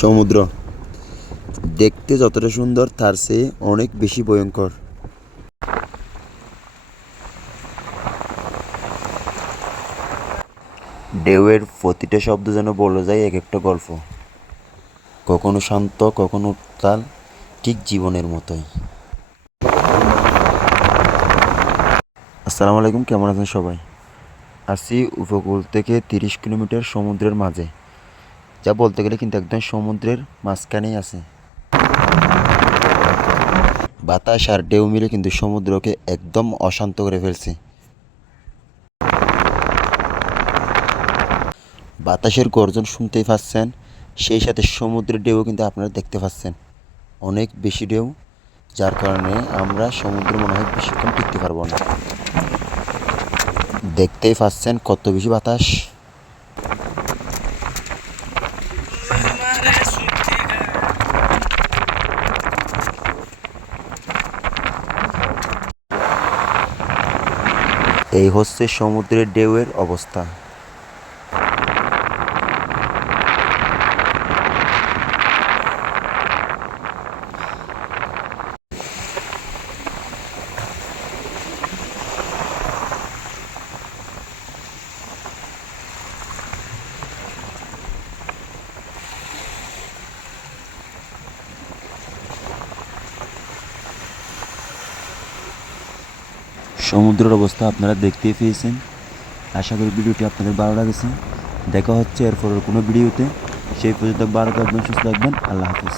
সমুদ্র দেখতে যতটা সুন্দর তার চেয়ে অনেক বেশি ভয়ঙ্কর। ঢেউয়ের প্রতিটা শব্দ যেন বলে যায় এক একটা গল্প, কখনো শান্ত কখনো উত্তাল, ঠিক জীবনের মতোই। আসসালামু আলাইকুম, কেমন আছেন সবাই? আসি উপকূল থেকে 30 কিলোমিটার সমুদ্রের মাঝে, যা বলতে গেলে কিন্তু একদম সমুদ্রের মাঝখানেই আছে। বাতাস আর ঢেউ মিলে কিন্তু সমুদ্রকে একদম অশান্ত করে ফেলছে। বাতাসের গর্জন শুনতেই পাচ্ছেন, সেই সাথে সমুদ্রের ঢেউ কিন্তু আপনারা দেখতে পাচ্ছেন, অনেক বেশি ঢেউ, যার কারণে আমরা সমুদ্রে মনে হয় বেশিক্ষণ টিকতে পারবো না। দেখতেই পাচ্ছেন কত বেশি বাতাস। এই হচ্ছে সমুদ্রের ঢেউয়ের অবস্থা। সমুদ্রের অবস্থা আপনারা দেখতেই পেয়েছেন। আশা করি ভিডিওটি আপনাদের ভালো লাগেছে। দেখা হচ্ছে এরপরের কোনো ভিডিওতে। সেই পর্যন্ত ভালো থাকবেন, সুস্থ থাকবেন। আল্লাহ হাফিজ।